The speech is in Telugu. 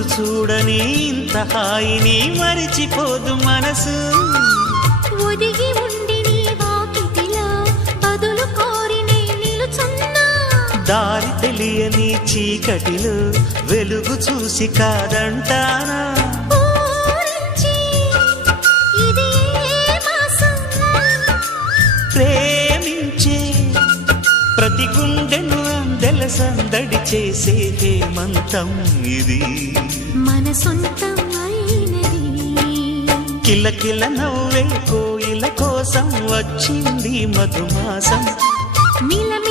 రోజు చూడని ఇంత హాయిని మరిచిపోదు మనసు. ఒదిగి ఉండి నీ వాకిటిలో బదులు కోరి నే నిలుచున్నా. దారి తెలియని చీకటిలో వెలుగు చూసి కాదంటానా. ఊరించి ఇది ఏ మాసం? ప్రేమించే ప్రతి గుండెను అందెల సందడి చేసే హేమంతం ఇది. మన సొంతం అయినది. కిలకిల నవ్వే కోయిల కోసం వచ్చింది మధుమాసం. మిలమిల